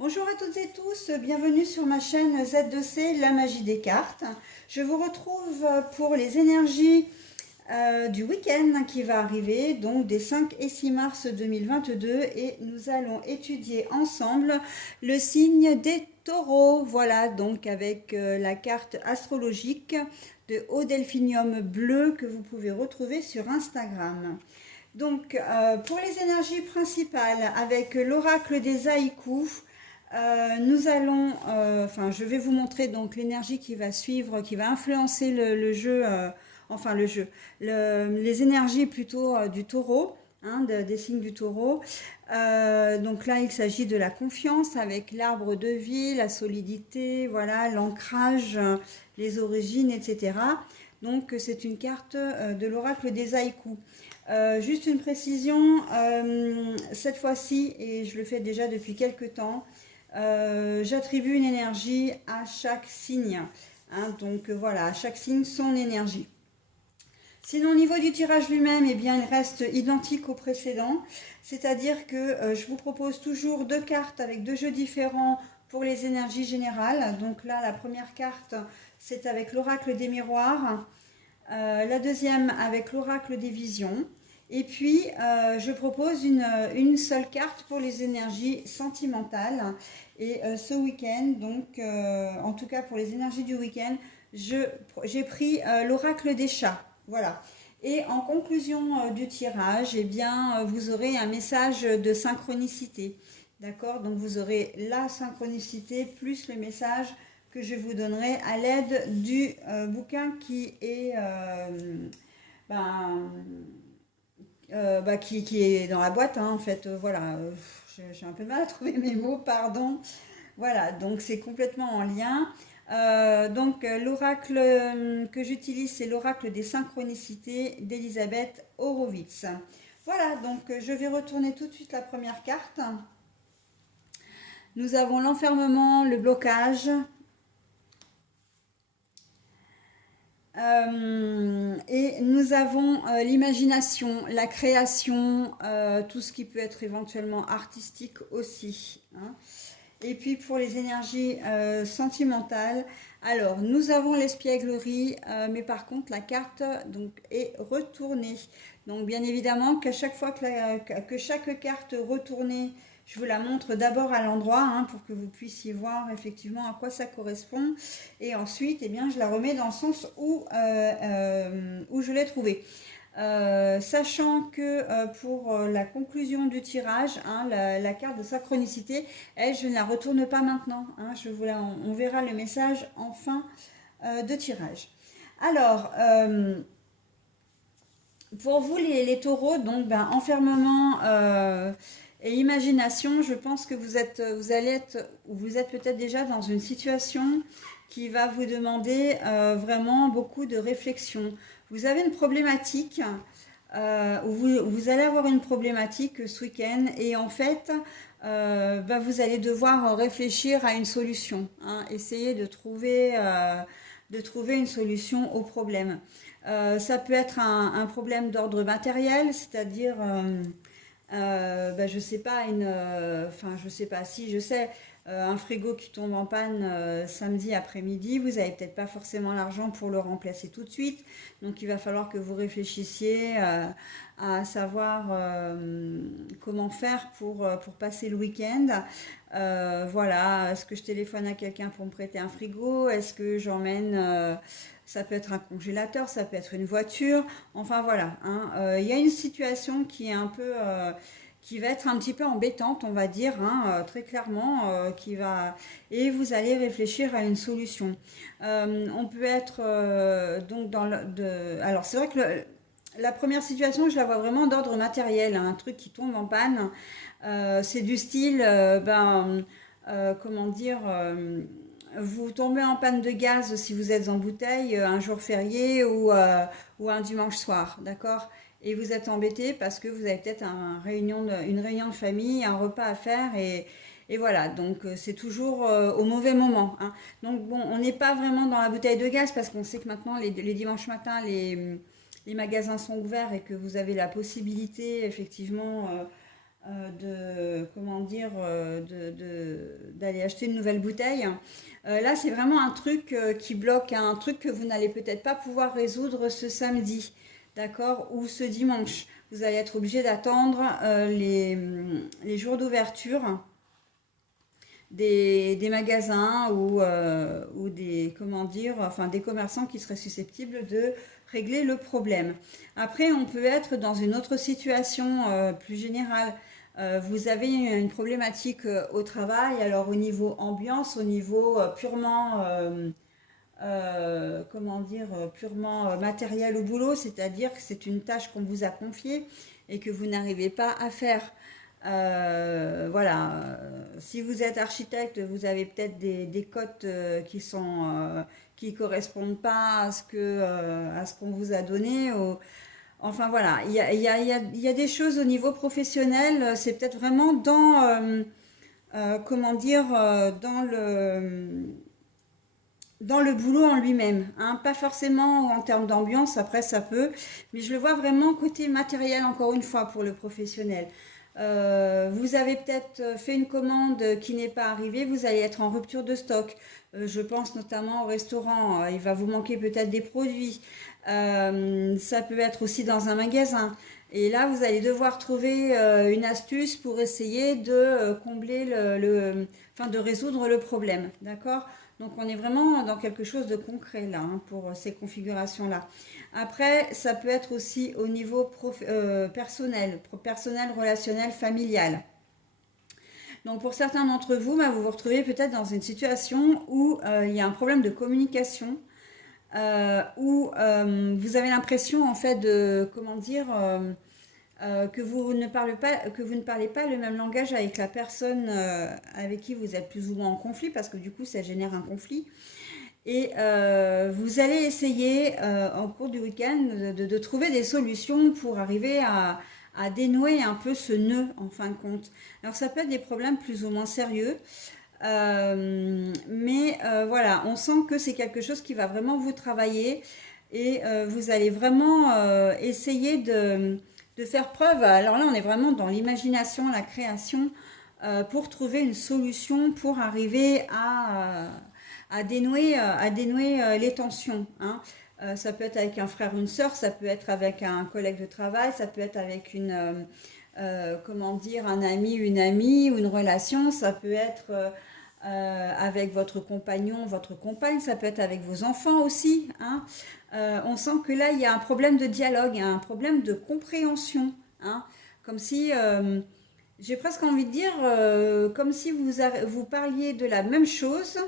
Bonjour à toutes et tous, bienvenue sur ma chaîne Z2C, la magie des cartes. Je vous retrouve pour les énergies du week-end qui va arriver, donc des 5 et 6 mars 2022, et nous allons étudier ensemble le signe des taureaux. Voilà, donc avec la carte astrologique de Haut Delphinium bleu que vous pouvez retrouver sur Instagram. Donc, pour les énergies principales, avec l'oracle des haïkus, nous allons, je vais vous montrer donc l'énergie qui va suivre, qui va influencer le jeu, les énergies plutôt du taureau, hein, des signes du taureau. Donc là, il s'agit de la confiance avec l'arbre de vie, la solidité, voilà, l'ancrage, les origines, etc. Donc c'est une carte de l'oracle des haïkus. Juste une précision, cette fois-ci, et je le fais déjà depuis quelques temps, j'attribue une énergie à chaque signe. Hein, donc voilà, à chaque signe son énergie. Sinon, au niveau du tirage lui-même, eh bien, il reste identique au précédent. C'est-à-dire que je vous propose toujours deux cartes avec deux jeux différents pour les énergies générales. Donc là, la première carte, c'est avec l'oracle des miroirs. La deuxième avec l'oracle des visions. Et puis, je propose une seule carte pour les énergies sentimentales. Et ce week-end, donc, en tout cas pour les énergies du week-end, j'ai pris l'oracle des chats. Voilà. Et en conclusion du tirage, eh bien, vous aurez un message de synchronicité. D'accord? Donc, vous aurez la synchronicité plus le message que je vous donnerai à l'aide du bouquin qui est ben, qui est dans la boîte, hein, en fait. Voilà, j'ai un peu de mal à trouver mes mots, pardon. Voilà, donc c'est complètement en lien. L'oracle que j'utilise, c'est l'oracle des synchronicités d'Elisabeth Horowitz. Voilà, donc je vais retourner tout de suite la première carte. Nous avons l'enfermement, le blocage. Et nous avons l'imagination, la création, tout ce qui peut être éventuellement artistique aussi. Hein. Et puis pour les énergies sentimentales, alors nous avons l'espièglerie, mais par contre la carte donc, est retournée. Donc bien évidemment qu'à chaque fois que chaque carte retournée, je vous la montre d'abord à l'endroit, hein, pour que vous puissiez voir effectivement à quoi ça correspond. Et ensuite, eh bien, je la remets dans le sens où je l'ai trouvée. Sachant que pour la conclusion du tirage, hein, la carte de synchronicité, elle, je ne la retourne pas maintenant. Hein, on verra le message en fin de tirage. Alors, pour vous les taureaux, donc enfermement et imagination, je pense que vous allez être, ou vous êtes peut-être déjà dans une situation qui va vous demander vraiment beaucoup de réflexion. Vous avez une problématique, vous allez avoir une problématique ce week-end, et en fait, vous allez devoir réfléchir à une solution, hein, essayer de trouver une solution au problème. Ça peut être un problème d'ordre matériel, c'est-à-dire, je sais pas, je sais pas, si je sais, un frigo qui tombe en panne samedi après-midi, vous n'avez peut-être pas forcément l'argent pour le remplacer tout de suite, donc il va falloir que vous réfléchissiez à savoir comment faire pour passer le week-end. Voilà, est-ce que je téléphone à quelqu'un pour me prêter un frigo? Est-ce que j'emmène ça peut être un congélateur, ça peut être une voiture. Enfin voilà, hein. Il y a une situation qui est un peu, qui va être un petit peu embêtante, on va dire, hein, très clairement, et vous allez réfléchir à une solution. On peut être donc alors c'est vrai que la première situation, je la vois vraiment d'ordre matériel, hein, un truc qui tombe en panne. C'est du style, comment dire, vous tombez en panne de gaz si vous êtes en bouteille un jour férié ou un dimanche soir, d'accord? Et vous êtes embêté parce que vous avez peut-être une réunion de famille, un repas à faire et voilà, donc c'est toujours au mauvais moment. Hein. Donc bon, on n'est pas vraiment dans la bouteille de gaz parce qu'on sait que maintenant les dimanches matins, les magasins sont ouverts et que vous avez la possibilité effectivement comment dire, d'aller acheter une nouvelle bouteille. Là, c'est vraiment un truc qui bloque, un truc que vous n'allez peut-être pas pouvoir résoudre ce samedi, d'accord, ou ce dimanche. Vous allez être obligé d'attendre les jours d'ouverture des magasins ou des, comment dire, enfin des commerçants qui seraient susceptibles de régler le problème. Après, on peut être dans une autre situation plus générale. Vous avez une problématique au travail, alors au niveau ambiance, au niveau purement, comment dire, purement matériel au boulot, c'est-à-dire que c'est une tâche qu'on vous a confiée et que vous n'arrivez pas à faire. Voilà, si vous êtes architecte, vous avez peut-être des cotes qui correspondent pas à ce qu'on vous a donné. Enfin voilà, il y a des choses au niveau professionnel, c'est peut-être vraiment comment dire, dans le boulot en lui-même, hein, pas forcément en termes d'ambiance, après ça peut, mais je le vois vraiment côté matériel encore une fois pour le professionnel. Vous avez peut-être fait une commande qui n'est pas arrivée, vous allez être en rupture de stock. Je pense notamment au restaurant, il va vous manquer peut-être des produits. Ça peut être aussi dans un magasin. Et là, vous allez devoir trouver une astuce pour essayer de combler enfin de résoudre le problème, d'accord? Donc on est vraiment dans quelque chose de concret là, hein, pour ces configurations-là. Après, ça peut être aussi au niveau personnel, relationnel, familial. Donc pour certains d'entre vous, bah, vous vous retrouvez peut-être dans une situation où il y a un problème de communication, où vous avez l'impression en fait de, comment dire, que vous ne parlez pas le même langage avec la personne avec qui vous êtes plus ou moins en conflit, parce que du coup ça génère un conflit. Et vous allez essayer en cours du week-end de trouver des solutions pour arriver à dénouer un peu ce nœud en fin de compte. Alors ça peut être des problèmes plus ou moins sérieux, mais voilà, on sent que c'est quelque chose qui va vraiment vous travailler et vous allez vraiment essayer de faire preuve. Alors là, on est vraiment dans l'imagination, la création, pour trouver une solution pour arriver à dénouer les tensions, hein. Ça peut être avec un frère, une sœur, ça peut être avec un collègue de travail, ça peut être avec comment dire, un ami, une amie ou une relation, ça peut être avec votre compagnon, votre compagne, ça peut être avec vos enfants aussi, hein. On sent que là, il y a un problème de dialogue, il y a un problème de compréhension, hein. Comme si, j'ai presque envie de dire, comme si vous parliez de la même chose,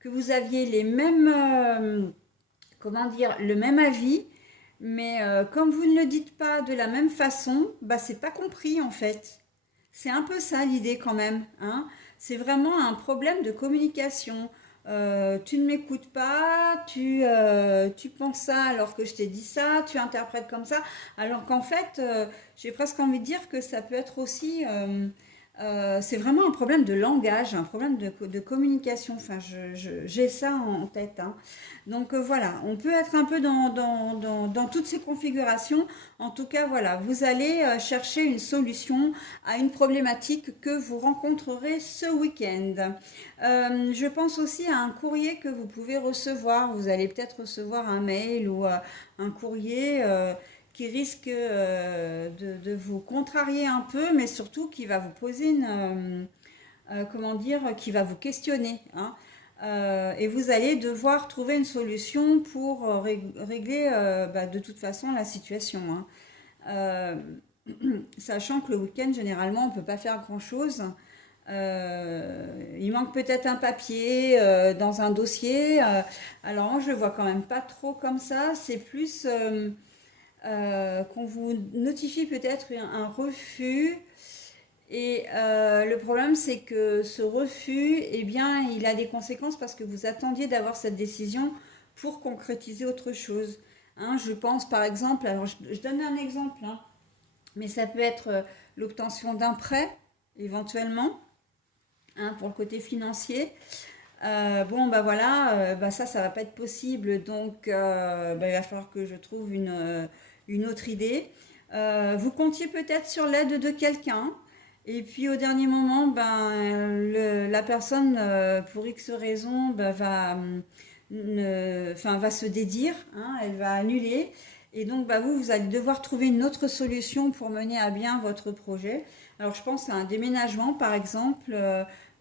que vous aviez les mêmes, comment dire, le même avis, mais comme vous ne le dites pas de la même façon, bah c'est pas compris en fait. C'est un peu ça l'idée quand même, hein. C'est vraiment un problème de communication. Tu ne m'écoutes pas, tu penses ça alors que je t'ai dit ça, tu interprètes comme ça, alors qu'en fait, j'ai presque envie de dire que ça peut être aussi, c'est vraiment un problème de langage, un problème de communication. Enfin, j'ai ça en tête, hein. Donc voilà, on peut être un peu dans toutes ces configurations. En tout cas, voilà, vous allez chercher une solution à une problématique que vous rencontrerez ce week-end. Je pense aussi à un courrier que vous pouvez recevoir. Vous allez peut-être recevoir un mail ou un courrier qui risque de vous contrarier un peu, mais surtout qui va vous poser comment dire, qui va vous questionner, hein. Et vous allez devoir trouver une solution pour régler bah, de toute façon la situation, hein. Euh, Sachant que le week-end, généralement, on ne peut pas faire grand-chose. Il manque peut-être un papier dans un dossier. Alors moi, je le vois quand même pas trop comme ça. C'est plus qu'on vous notifie peut-être un refus. Et le problème, c'est que ce refus, eh bien, il a des conséquences parce que vous attendiez d'avoir cette décision pour concrétiser autre chose, hein. Je pense par exemple, alors je donne un exemple, hein, mais ça peut être l'obtention d'un prêt, éventuellement, hein, pour le côté financier. Bon, bah voilà, bah ça va pas être possible, donc bah, il va falloir que je trouve une autre idée. Vous comptiez peut-être sur l'aide de quelqu'un, Et puis au dernier moment, la personne, pour X raison, va se dédire, hein, elle va annuler. Et donc, vous allez devoir trouver une autre solution pour mener à bien votre projet. Alors, je pense à un déménagement, par exemple,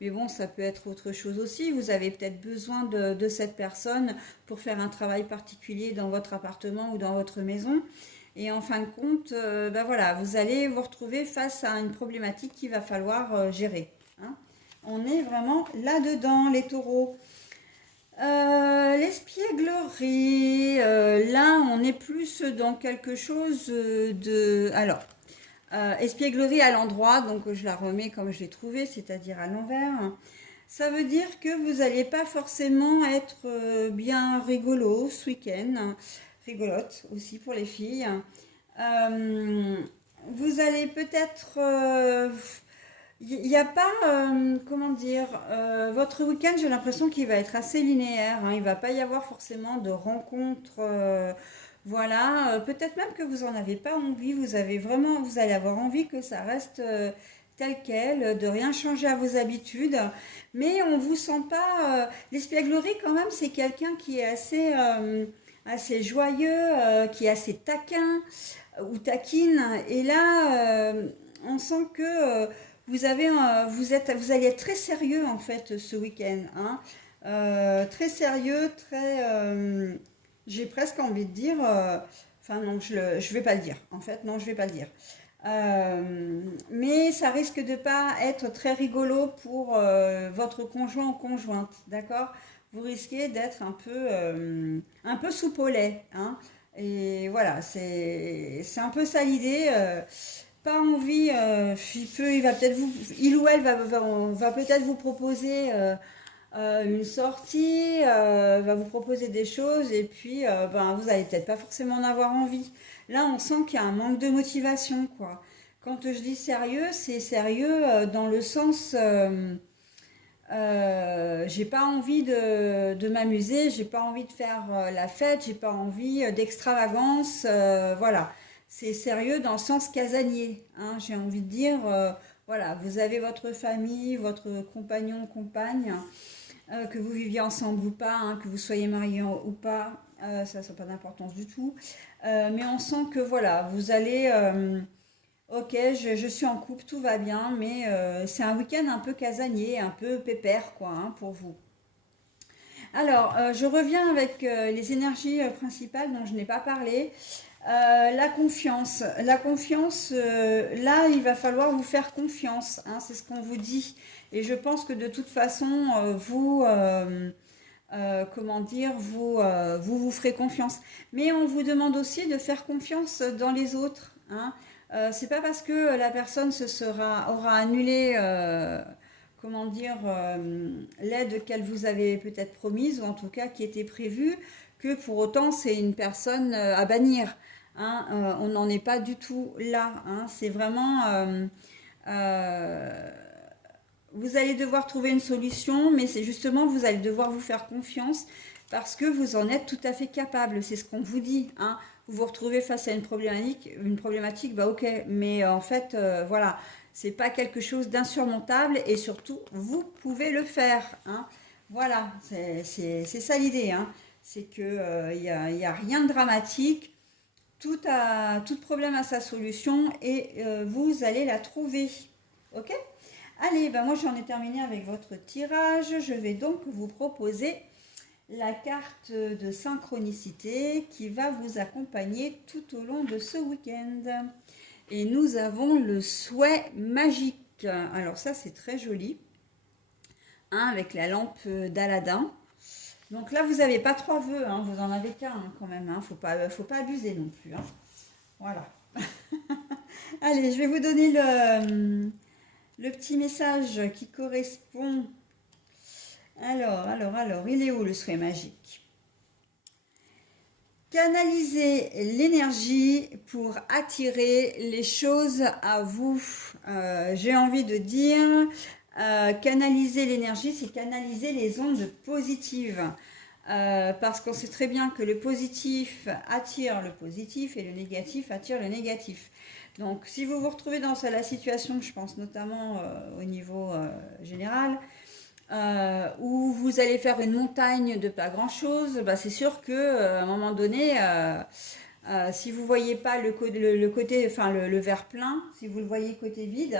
mais bon, ça peut être autre chose aussi. Vous avez peut-être besoin de cette personne pour faire un travail particulier dans votre appartement ou dans votre maison. Et en fin de compte, voilà, vous allez vous retrouver face à une problématique qu'il va falloir gérer, hein. On est vraiment là-dedans, les taureaux. L'espièglerie, là, on est plus dans quelque chose de... Alors, espièglerie à l'endroit, donc je la remets comme je l'ai trouvée, c'est-à-dire à l'envers. Ça veut dire que vous n'allez pas forcément être bien rigolo ce week-end, rigolote aussi pour les filles. Euh, Vous allez peut-être... Il n'y a pas, comment dire, votre week-end, j'ai l'impression qu'il va être assez linéaire, hein. Il ne va pas y avoir forcément de rencontres. Voilà. Peut-être même que vous n'en avez pas envie. Vous allez avoir envie que ça reste tel quel, de rien changer à vos habitudes. Mais on ne vous sent pas. L'espièglerie, quand même, c'est quelqu'un qui est assez joyeux, qui est assez taquin ou taquine. Et là, on sent que vous allez être très sérieux en fait ce week-end, hein. Très sérieux, j'ai presque envie de dire, enfin non, je vais pas le dire. En fait, non, je vais pas le dire. Mais ça risque de pas être très rigolo pour votre conjoint ou conjointe, d'accord? Vous risquez d'être un peu soupe au lait, hein. Et voilà, c'est un peu ça l'idée. Pas envie, il ou elle va peut-être vous proposer une sortie, va vous proposer des choses et puis vous allez peut-être pas forcément en avoir envie. Là, on sent qu'il y a un manque de motivation, quoi. Quand je dis sérieux, c'est sérieux dans le sens, j'ai pas envie de m'amuser, j'ai pas envie de faire la fête, j'ai pas envie d'extravagance, voilà. C'est sérieux dans le sens casanier, hein, j'ai envie de dire, voilà, vous avez votre famille, votre compagnon, compagne, que vous viviez ensemble ou pas, hein, que vous soyez marié ou pas, ça n'a pas d'importance du tout. Mais on sent que voilà, vous allez, ok, je suis en couple, tout va bien, mais c'est un week-end un peu casanier, un peu pépère, quoi, hein, pour vous. Alors, je reviens avec les énergies principales dont je n'ai pas parlé. La confiance. La confiance, là, il va falloir vous faire confiance, hein, c'est ce qu'on vous dit. Et je pense que de toute façon, comment dire, vous ferez confiance. Mais on vous demande aussi de faire confiance dans les autres, hein. C'est pas parce que la personne aura annulé, comment dire, l'aide qu'elle vous avait peut-être promise, ou en tout cas qui était prévue, que pour autant c'est une personne à bannir, hein. On n'en est pas du tout là, hein. C'est vraiment... euh, vous allez devoir trouver une solution, mais c'est justement, vous allez devoir vous faire confiance parce que vous en êtes tout à fait capable. C'est ce qu'on vous dit, hein. Vous vous retrouvez face à une problématique, bah ok, mais en fait, voilà, c'est pas quelque chose d'insurmontable et surtout, vous pouvez le faire, hein. Voilà, c'est ça l'idée, hein. C'est que y a rien de dramatique, tout problème a sa solution et vous allez la trouver, ok? Allez, moi j'en ai terminé avec votre tirage. Je vais donc vous proposer la carte de synchronicité qui va vous accompagner tout au long de ce week-end. Et nous avons le souhait magique. Alors ça c'est très joli, hein, avec la lampe d'Aladin. Donc là vous n'avez pas trois vœux, hein, vous en avez qu'un, hein, quand même, hein. Faut pas abuser non plus, hein. Voilà. Allez, je vais vous donner le petit message qui correspond. Alors, il est où le souhait magique? Canalisez l'énergie pour attirer les choses à vous. J'ai envie de dire, canaliser l'énergie, c'est canaliser les ondes positives. Parce qu'on sait très bien que le positif attire le positif et le négatif attire le négatif. Donc, si vous vous retrouvez dans la situation, je pense notamment au niveau général, où vous allez faire une montagne de pas grand-chose, bah, c'est sûr que à un moment donné, si vous voyez pas le côté, enfin le verre plein, si vous le voyez côté vide,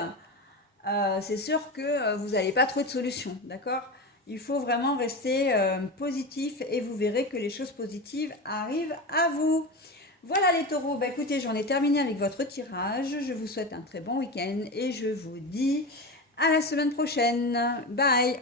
c'est sûr que vous n'allez pas trouver de solution, d'accord? Il faut vraiment rester positif et vous verrez que les choses positives arrivent à vous. Voilà les taureaux, bah écoutez, j'en ai terminé avec votre tirage. Je vous souhaite un très bon week-end et je vous dis à la semaine prochaine. Bye!